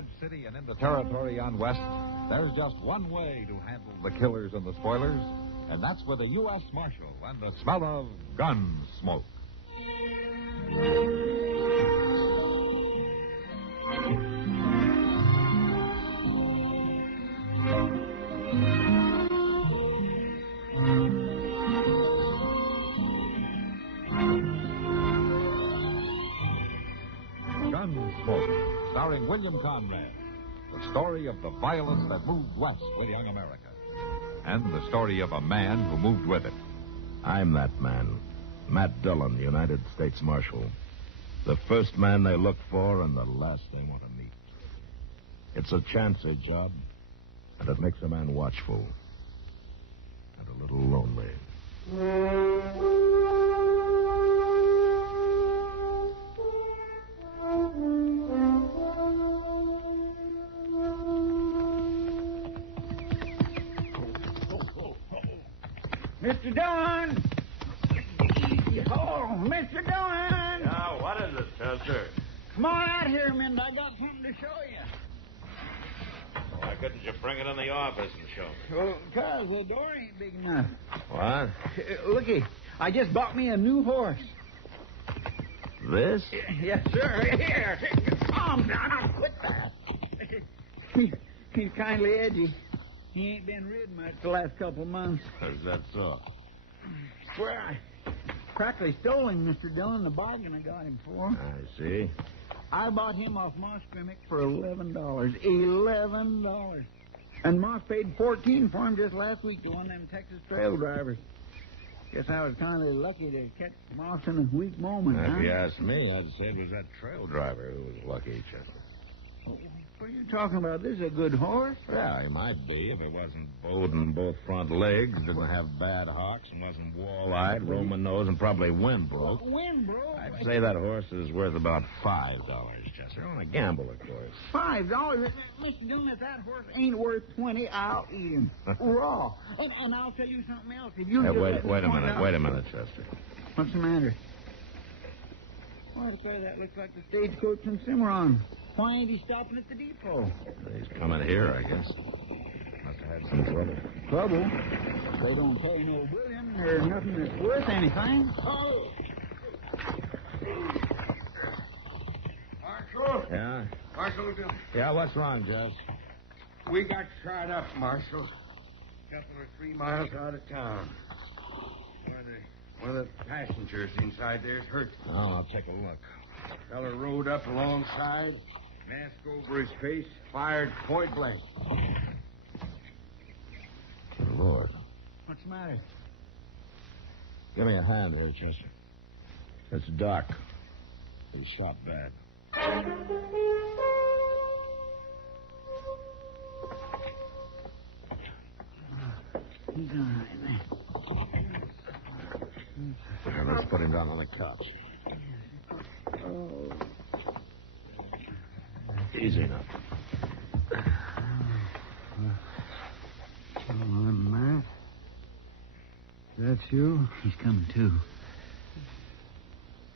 Dodge City and into territory on west, there's just one way to handle the killers and the spoilers, and that's with a U.S. Marshal and the smell of Gunsmoke. Gunsmoke, starring William Conrad. The story of the violence that moved west with young America. And the story of a man who moved with it. I'm that man. Matt Dillon, United States Marshal. The first man they look for and the last they want to meet. It's a chancy job, and it makes a man watchful. And a little lonely. Mr. Dillon! Oh, Mr. Dillon! Yeah, what is it, Chester? Come on out here, Mint. I got something to show you. Why couldn't you bring it in the office and show me? Well, because the door ain't big enough. What? Looky, I just bought me a new horse. This? Yes, sir. Here. Calm down. Quit that. He's kindly edgy. He ain't been rid much the last couple of months. How's that so? Well, I practically stole him, Mr. Dillon, the bargain I got him for. I see. I bought him off Moss Grimmick for $11. $11. And Moss paid $14 for him just last week to one of them Texas trail drivers. Guess I was kind of lucky to catch Moss in a weak moment, huh? If you asked me, I'd say it was that trail driver who was lucky, Chester. What are you talking about? This is a good horse. Yeah, he might be if he wasn't bowed in both front legs, didn't have bad hocks, and wasn't wall-eyed, Roman nose, and probably wind broke. Wind broke? I'd say that horse is worth about $5, Chester. On a gamble, of course. $5? Mr. Dillon, if that horse ain't worth $20, I'll eat him. Raw. And I'll tell you something else. If you wait a minute, Chester. What's the matter? Why, that looks like the stagecoach from Cimarron. Why ain't he stopping at the depot? He's coming here, I guess. Must have had some trouble. Trouble? They don't carry no bullion or nothing that's worth anything. Oh! Marshal? Yeah? Marshal, Yeah, what's wrong, Judge? we got shot up, Marshal. Couple or 3 miles out of town. One of the passengers inside there's hurt. Oh, I'll take a look. Feller rode up alongside, mask over his face, fired point blank. Good Lord. What's the matter? Give me a hand here, Chester. It's Doc. He was shot bad. He's all right, man. Here, let's put him down on the couch. Oh. Easy enough. Matt? That's you? He's coming, too.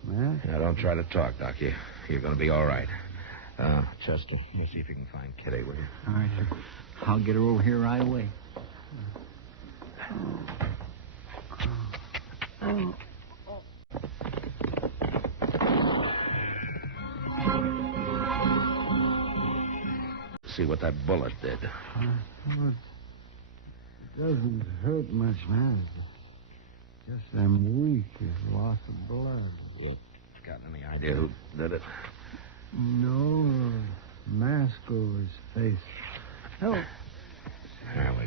Matt? Yeah, don't try to talk, Doc. You're going to be all right. Chester, you see if you can find Kitty, will you? All right, sir. I'll get her over here right away. See what that bullet did. It doesn't hurt much, man. Just I'm weak. There's loss of blood. You got any idea who did it? No, mask over his face. Help. There we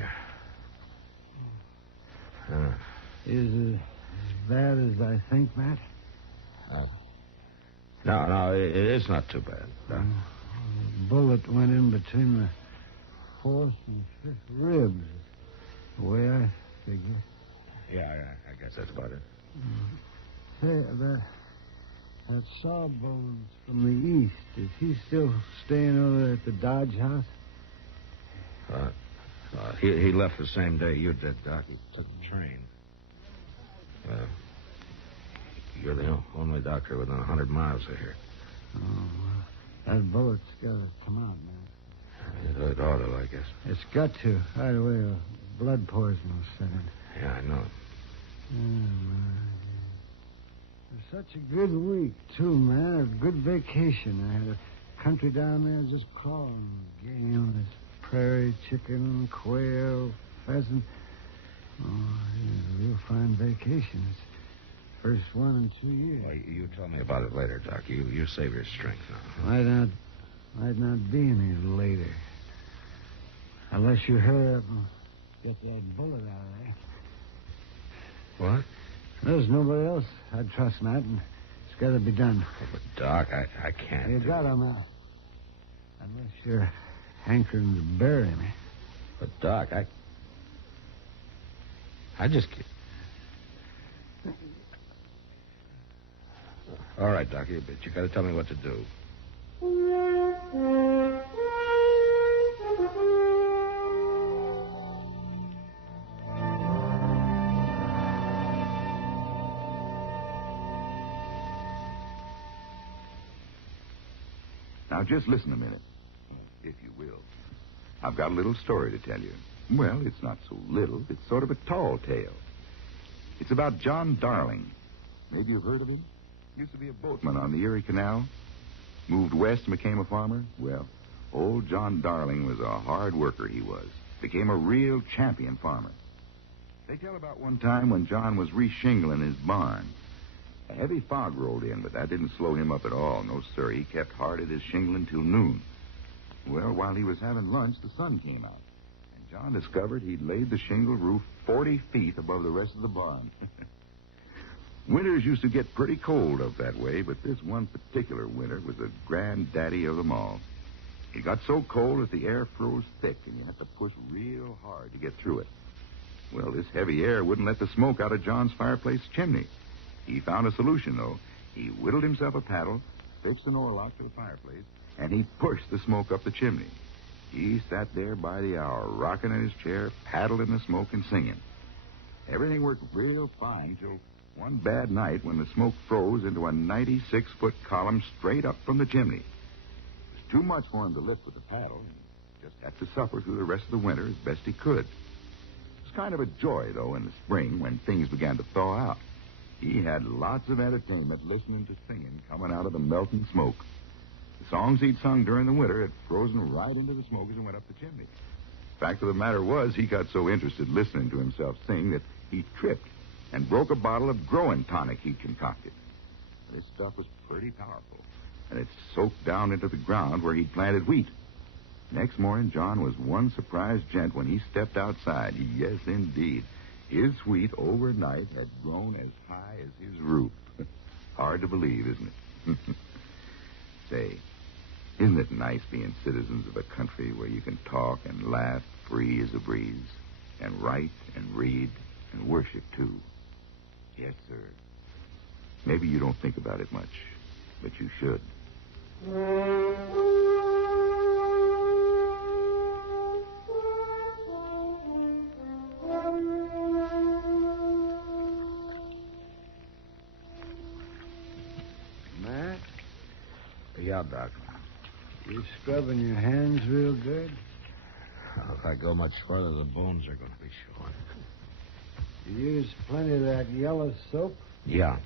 are. Is it as bad as I think, Matt? No, it's not too bad. The bullet went in between the 4th and 5th ribs, the way I figure. Yeah, I guess that's about it. Say, that Sawbones from the east, is he still staying over there at the Dodge house? He left the same day you did, Doc. He took the train. You're the only doctor within 100 miles of here. Oh, well, that bullet's got to come out, man. It ought to, I guess. It's got to. Right away, blood poison will set in. Yeah, I know. It was such a good week, too, man. A good vacation. I had a country down there just crawling game. There's prairie chicken, quail, pheasant. Oh, yeah, a real fine vacation. It's the first one in 2 years. Well, you tell me about it later, Doc. You save your strength now. Might not be any later. Unless you hurry up and get that bullet out of there. What? There's nobody else I'd trust, Matt, and it's got to be done. Oh, but, Doc, I can't. You got to, Matt. Unless you're hankering to bury me. But, Doc, I just... All right, Doc, you got to tell me what to do. Now, just listen a minute, if you will. I've got a little story to tell you. Well, it's not so little. It's sort of a tall tale. It's about John Darling. Maybe you've heard of him? Used to be a boatman on the Erie Canal. Moved west and became a farmer. Well, old John Darling was a hard worker, he was. Became a real champion farmer. They tell about one time when John was re-shingling his barn. A heavy fog rolled in, but that didn't slow him up at all. No, sir. He kept hard at his shingling till noon. Well, while he was having lunch, the sun came out. And John discovered he'd laid the shingle roof 40 feet above the rest of the barn. Winters used to get pretty cold up that way, but this one particular winter was the granddaddy of them all. It got so cold that the air froze thick, and you had to push real hard to get through it. Well, this heavy air wouldn't let the smoke out of John's fireplace chimney. He found a solution, though. He whittled himself a paddle, fixed an oarlock to the fireplace, and he pushed the smoke up the chimney. He sat there by the hour, rocking in his chair, paddling the smoke and singing. Everything worked real fine till one bad night when the smoke froze into a 96-foot column straight up from the chimney. It was too much for him to lift with the paddle. He just had to suffer through the rest of the winter as best he could. It was kind of a joy, though, in the spring when things began to thaw out. He had lots of entertainment listening to singing coming out of the melting smoke. The songs he'd sung during the winter had frozen right into the smoke as it went up the chimney. Fact of the matter was, he got so interested listening to himself sing that he tripped and broke a bottle of growing tonic he'd concocted. This stuff was pretty powerful, and it soaked down into the ground where he'd planted wheat. Next morning, John was one surprised gent when he stepped outside. Yes, indeed. His wheat overnight had grown as high as his roof. Hard to believe, isn't it? Say, isn't it nice being citizens of a country where you can talk and laugh free as a breeze, and write and read and worship, too? Yes, sir. Maybe you don't think about it much, but you should. Matt, Yeah, Doc. you scrubbing your hands real good? If I go much further, the bones are going to be showing. You use plenty of that yellow soap? Yeah.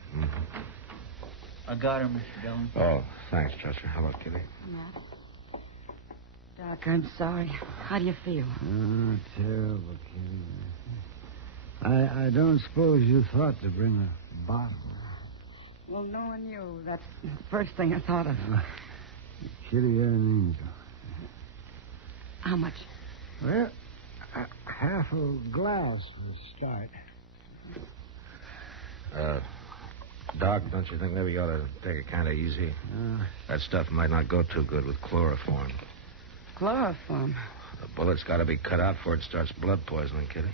I got her, Mr. Dillon. Oh, thanks, Chester. Hello, Kitty. Matt. Doc, I'm sorry. How do you feel? Oh, terrible, Kitty. I don't suppose you thought to bring a bottle. Well, knowing you, that's the first thing I thought of. Kitty, you're an angel. How much? Well, half a glass for a start. Doc, don't you think maybe you ought to take it kind of easy? That stuff might not go too good with chloroform. Chloroform? The bullet's got to be cut out before it starts blood poisoning, Kitty.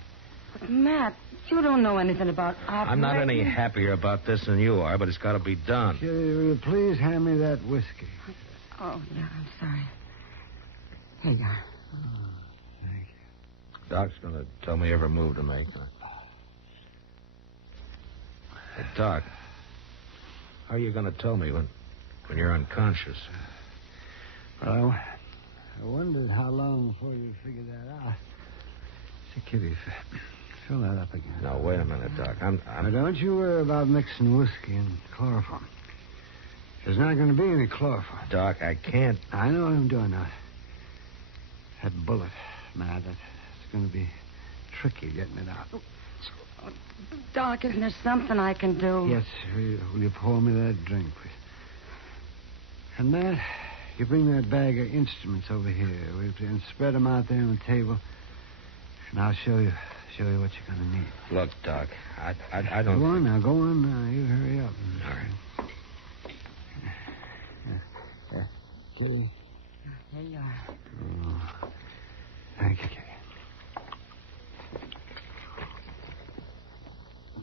But, Matt, you don't know anything about operating. I'm not any happier about this than you are, but it's got to be done. Kitty, will you please hand me that whiskey? Oh, yeah, I'm sorry. Here you are. Oh, thank you. Doc's going to tell me every move to make. Hey, Doc, how are you going to tell me when you're unconscious? Well, I wondered how long before you figured that out. Say, Kitty, fill that up again. No, wait a minute, Doc. Now, don't you worry about mixing whiskey and chloroform. There's not going to be any chloroform. Doc, I can't. I know what I'm doing now. That bullet, that's going to be tricky getting it out. Doc, isn't there something I can do? Yes, will you pour me that drink, please? And Matt, you bring that bag of instruments over here and spread them out there on the table. And I'll show you what you're going to need. Look, Doc, I don't... Go on now. You hurry up. All right. Kitty. Here you are. Oh, thank you, Kitty.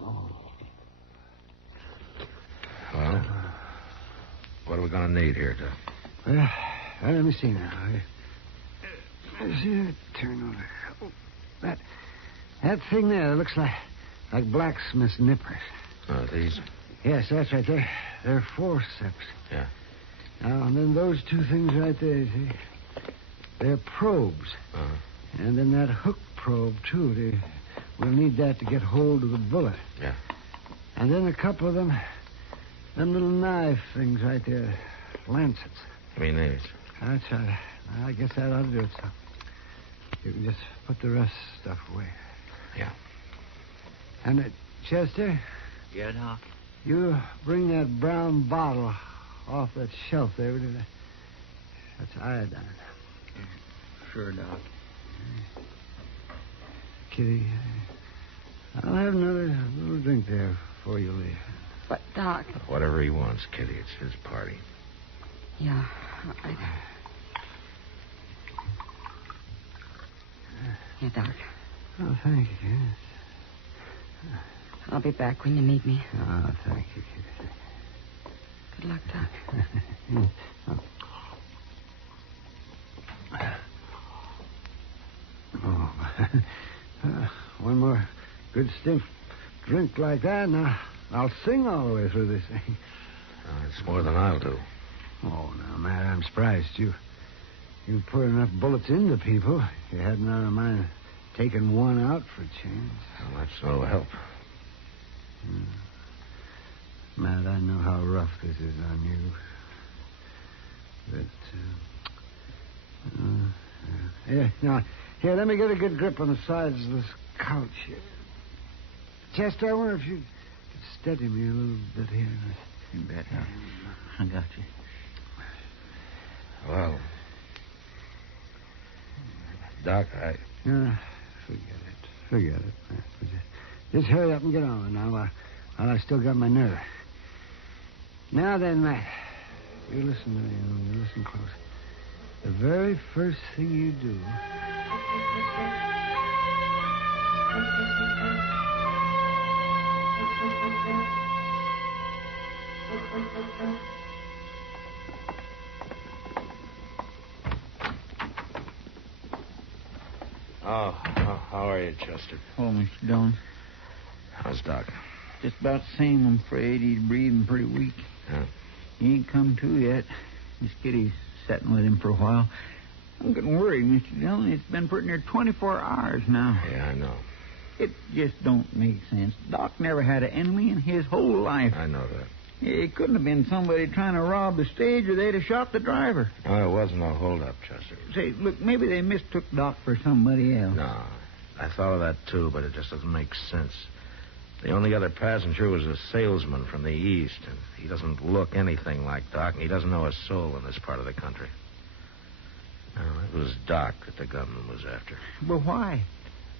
Oh. Well, what are we going to need here, Doc? Well, let me see now. Let's see that turn over. Oh, that thing there looks like blacksmith's nippers. Oh, these? Yes, that's right. They're forceps. Yeah. Now, and then those two things right there, see? They're probes. Uh-huh. And then that hook probe, too. We'll need that to get hold of the bullet. Yeah. And then a couple of them little knife things right there. Lancets. I mean these? That's right. I guess that ought to do it, so. You can just put the rest stuff away. Yeah. And, Chester? Yeah, Doc? You bring that brown bottle off that shelf there. That's iodine. Sure, Doc. Kitty, I'll have another little drink there before you leave. But, Doc... Whatever he wants, Kitty. It's his party. Yeah, Here, Doc. Oh, thank you, Kitty. I'll be back when you need me. Oh, thank you, Kitty. Good luck, Doc. One more good stiff drink like that, and I'll sing all the way through this thing. It's more than I'll do. Oh, now, Matt, I'm surprised. You put enough bullets into people. You hadn't out of mind taking one out for a change. Well, that's no help. Matt, I know how rough this is on you. But, here, let me get a good grip on the sides of this couch here. Chester, I wonder if you could steady me a little bit here. You bet, Doc. I got you. Well, Doc, Forget it. Just hurry up and get on now while I still got my nerve. Now then, Matt, you listen to me. You listen close. The very first thing you do... How are you, Chester? Oh, Mr. Dillon. How's Doc? Just about the same, I'm afraid. He's breathing pretty weak. Yeah. He ain't come to yet. Miss Kitty's sitting with him for a while. I'm getting worried, Mr. Dillon. It's been pretty near 24 hours now. Yeah, I know. It just don't make sense. Doc never had an enemy in his whole life. I know that. It couldn't have been somebody trying to rob the stage, or they'd have shot the driver. No, it wasn't a holdup, Chester. Say, look, maybe they mistook Doc for somebody else. No, I thought of that too, but it just doesn't make sense. The only other passenger was a salesman from the east, and he doesn't look anything like Doc, and he doesn't know a soul in this part of the country. No, it was Doc that the gunman was after. But why?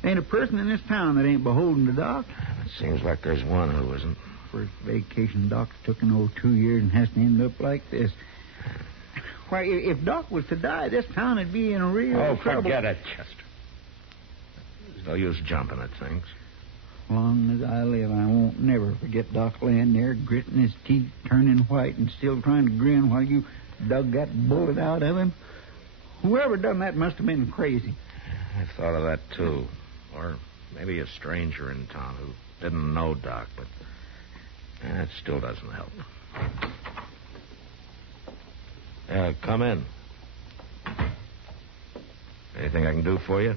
There ain't a person in this town that ain't beholden to Doc. It seems like there's one who isn't. First vacation Doc's took in 2 years and has to end up like this. Why, if Doc was to die, this town would be in a real trouble. Forget it, Chester. There's no use jumping at things. As long as I live, I won't never forget Doc laying there, gritting his teeth, turning white, and still trying to grin while you dug that bullet out of him. Whoever done that must have been crazy. I thought of that, too. Or maybe a stranger in town who didn't know Doc, but that still doesn't help. Come in. Anything I can do for you?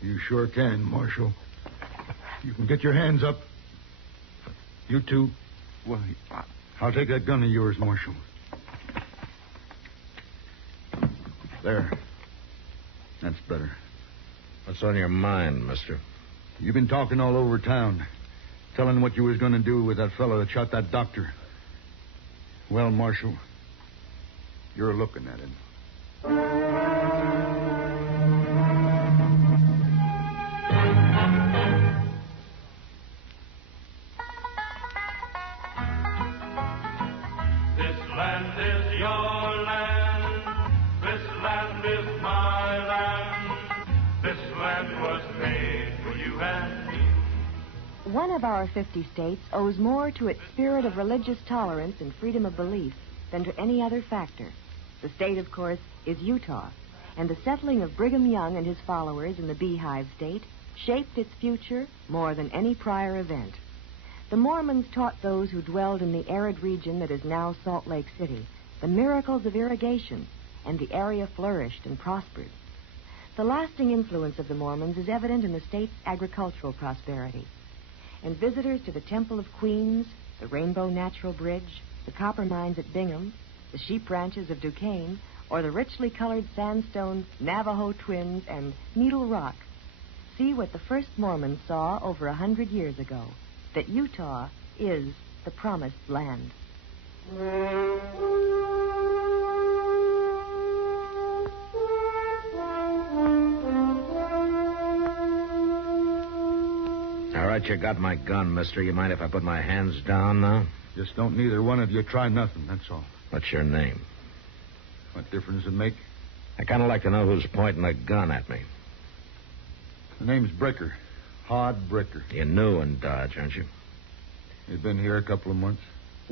You sure can, Marshal. You can get your hands up. You two. Well, I'll take that gun of yours, Marshal. There. That's better. What's on your mind, mister? You've been talking all over town, telling what you was going to do with that fellow that shot that doctor. Well, Marshal, you're looking at him. One of our 50 states owes more to its spirit of religious tolerance and freedom of belief than to any other factor. The state, of course, is Utah, and the settling of Brigham Young and his followers in the Beehive State shaped its future more than any prior event. The Mormons taught those who dwelled in the arid region that is now Salt Lake City the miracles of irrigation, and the area flourished and prospered. The lasting influence of the Mormons is evident in the state's agricultural prosperity. And visitors to the Temple of Queens, the Rainbow Natural Bridge, the copper mines at Bingham, the sheep ranches of Duquesne, or the richly colored sandstone Navajo Twins and Needle Rock, see what the first Mormons saw over 100 years ago, that Utah is the promised land. All right, you got my gun, mister. You mind if I put my hands down now? just don't neither one of you try nothing, that's all. What's your name? What difference does it make? I kind of like to know who's pointing a gun at me. The name's Bricker. Hod Bricker. You're new in Dodge, aren't you? You've been here a couple of months.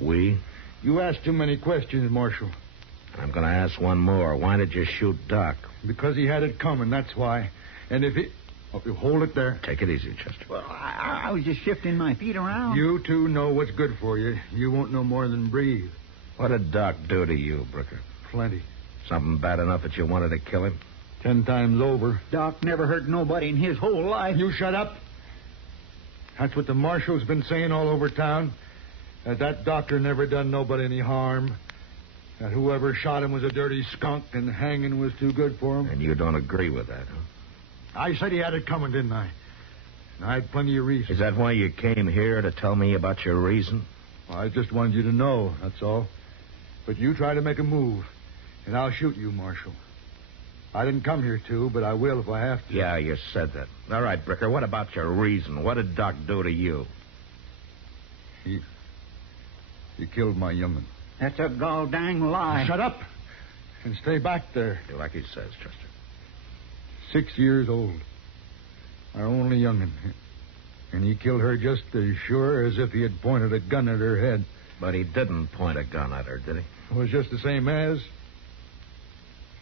We? You asked too many questions, Marshal. I'm going to ask one more. Why did you shoot Doc? Because he had it coming, that's why. And if he... Oh, you hold it there. Take it easy, Chester. Well, I was just shifting my feet around. You two know what's good for you. You won't know more than breathe. What did Doc do to you, Bricker? Plenty. Something bad enough that you wanted to kill him? 10 times over. Doc never hurt nobody in his whole life. You shut up. That's what the marshal's been saying all over town. That doctor never done nobody any harm. That whoever shot him was a dirty skunk and hanging was too good for him. And you don't agree with that, huh? I said he had it coming, didn't I? And I had plenty of reason. Is that why you came here, to tell me about your reason? Well, I just wanted you to know, that's all. But you try to make a move, and I'll shoot you, Marshal. I didn't come here to, but I will if I have to. Yeah, you said that. All right, Bricker, what about your reason? What did Doc do to you? He killed my young'un. That's a gall dang lie. Shut up and stay back there. Do like he says, Chester. 6 years old. Our only young'un. And he killed her just as sure as if he had pointed a gun at her head. But he didn't point a gun at her, did he? It was just the same as.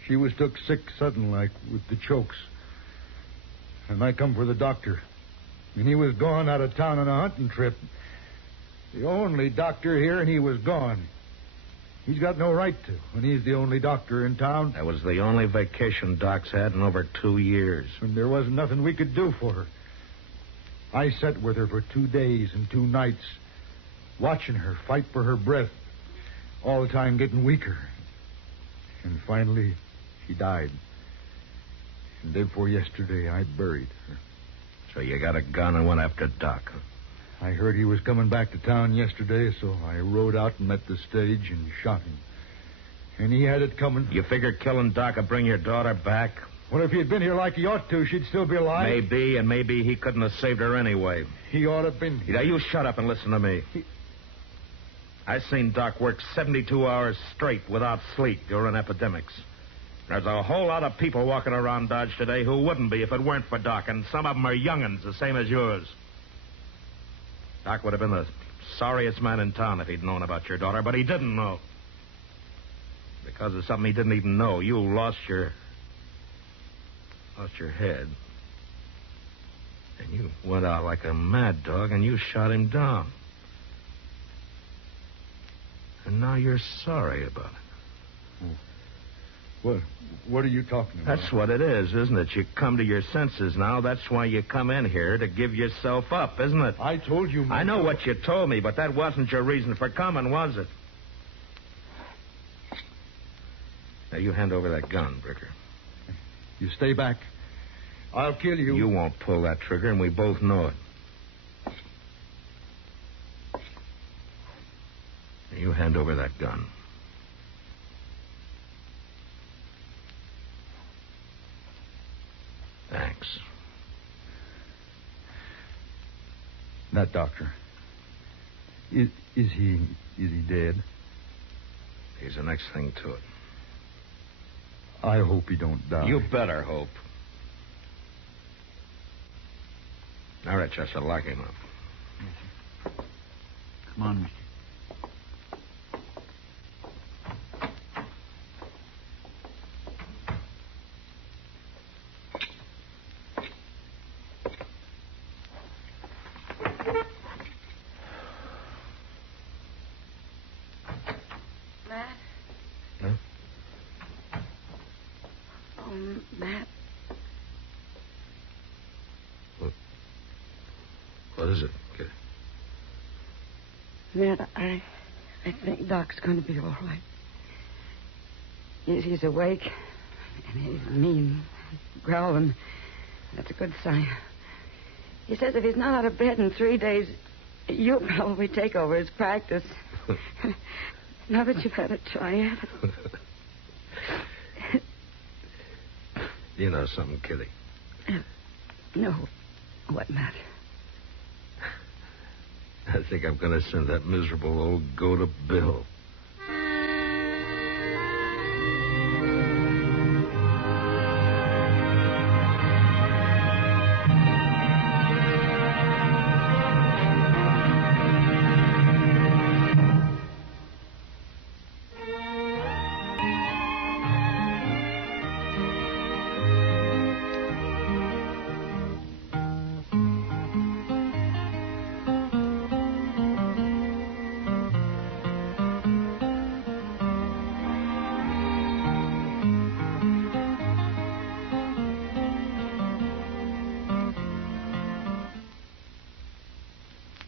She was took sick sudden like with the chokes. And I come for the doctor. And he was gone out of town on a hunting trip. The only doctor here, and he was gone. He's got no right to, when he's the only doctor in town. That was the only vacation Doc's had in over 2 years. And there wasn't nothing we could do for her. I sat with her for 2 days and 2 nights, watching her fight for her breath, all the time getting weaker. And finally, she died. And day before yesterday, I buried her. So you got a gun and went after Doc, huh? I heard he was coming back to town yesterday, so I rode out and met the stage and shot him. And he had it coming. You figured killing Doc would bring your daughter back? Well, if he had been here like he ought to, she'd still be alive. Maybe, and maybe he couldn't have saved her anyway. He ought to have been here. Now, you shut up and listen to me. I seen Doc work 72 hours straight without sleep during epidemics. There's a whole lot of people walking around Dodge today who wouldn't be if it weren't for Doc, and some of them are young'uns, the same as yours. Doc would have been the sorriest man in town if he'd known about your daughter, but he didn't know. Because of something he didn't even know, you lost your head. And you went out like a mad dog and you shot him down. And now you're sorry about it. What are you talking about? That's what it is, isn't it? You come to your senses now. That's why you come in here, to give yourself up, isn't it? I told you... I know what you told me, but that wasn't your reason for coming, was it? Now, you hand over that gun, Bricker. You stay back. I'll kill you. You won't pull that trigger, and we both know it. You hand over that gun. Thanks. That doctor. Is he dead? He's the next thing to it. I hope he don't die. You better hope. All right, Chester, lock him up. Come on, mister. Matt? Huh? Oh, Matt. What is it, kid? Matt, I think Doc's going to be all right. He's awake, and he's mean, growling. That's a good sign. He says if he's not out of bed in 3 days, you'll probably take over his practice. Now that you've had a try at it. You know something, Kitty? No. What, Matt? I think I'm going to send that miserable old goat a bill.